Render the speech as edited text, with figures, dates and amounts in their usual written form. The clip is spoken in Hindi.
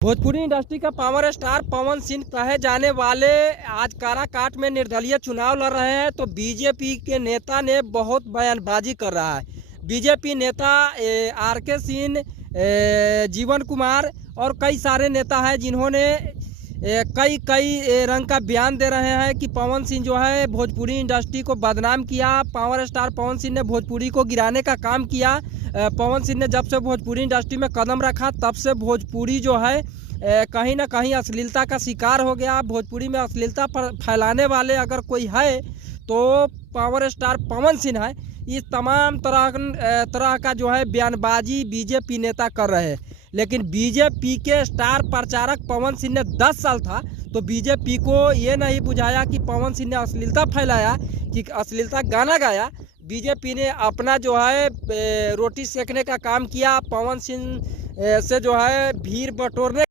भोजपुरी इंडस्ट्री का पावर स्टार पवन सिंह कहे जाने वाले आज काराकाट में निर्दलीय चुनाव लड़ रहे हैं। तो बीजेपी के नेता ने बहुत बयानबाजी कर रहा है। बीजेपी नेता आर.के. सिंह, जीवन कुमार और कई सारे नेता हैं जिन्होंने कई रंग का बयान दे रहे हैं कि पवन सिंह जो है भोजपुरी इंडस्ट्री को बदनाम किया। पावर स्टार पवन सिंह ने भोजपुरी को गिराने का काम किया। पवन सिंह ने जब से भोजपुरी इंडस्ट्री में कदम रखा तब से भोजपुरी जो है कहीं ना कहीं अश्लीलता का शिकार हो गया। भोजपुरी में अश्लीलता फैलाने वाले अगर कोई है तो पावर स्टार पवन सिंह है। इस तमाम तरह का जो है बयानबाजी बीजेपी नेता कर रहे हैं। लेकिन बीजेपी के स्टार प्रचारक पवन सिंह ने 10 साल था तो बीजेपी को ये नहीं बुझाया कि पवन सिंह ने अश्लीलता फैलाया, कि अश्लीलता गाना गाया। बीजेपी ने अपना जो है रोटी सेकने का काम किया। पवन सिंह से जो है भीड़ बटोरने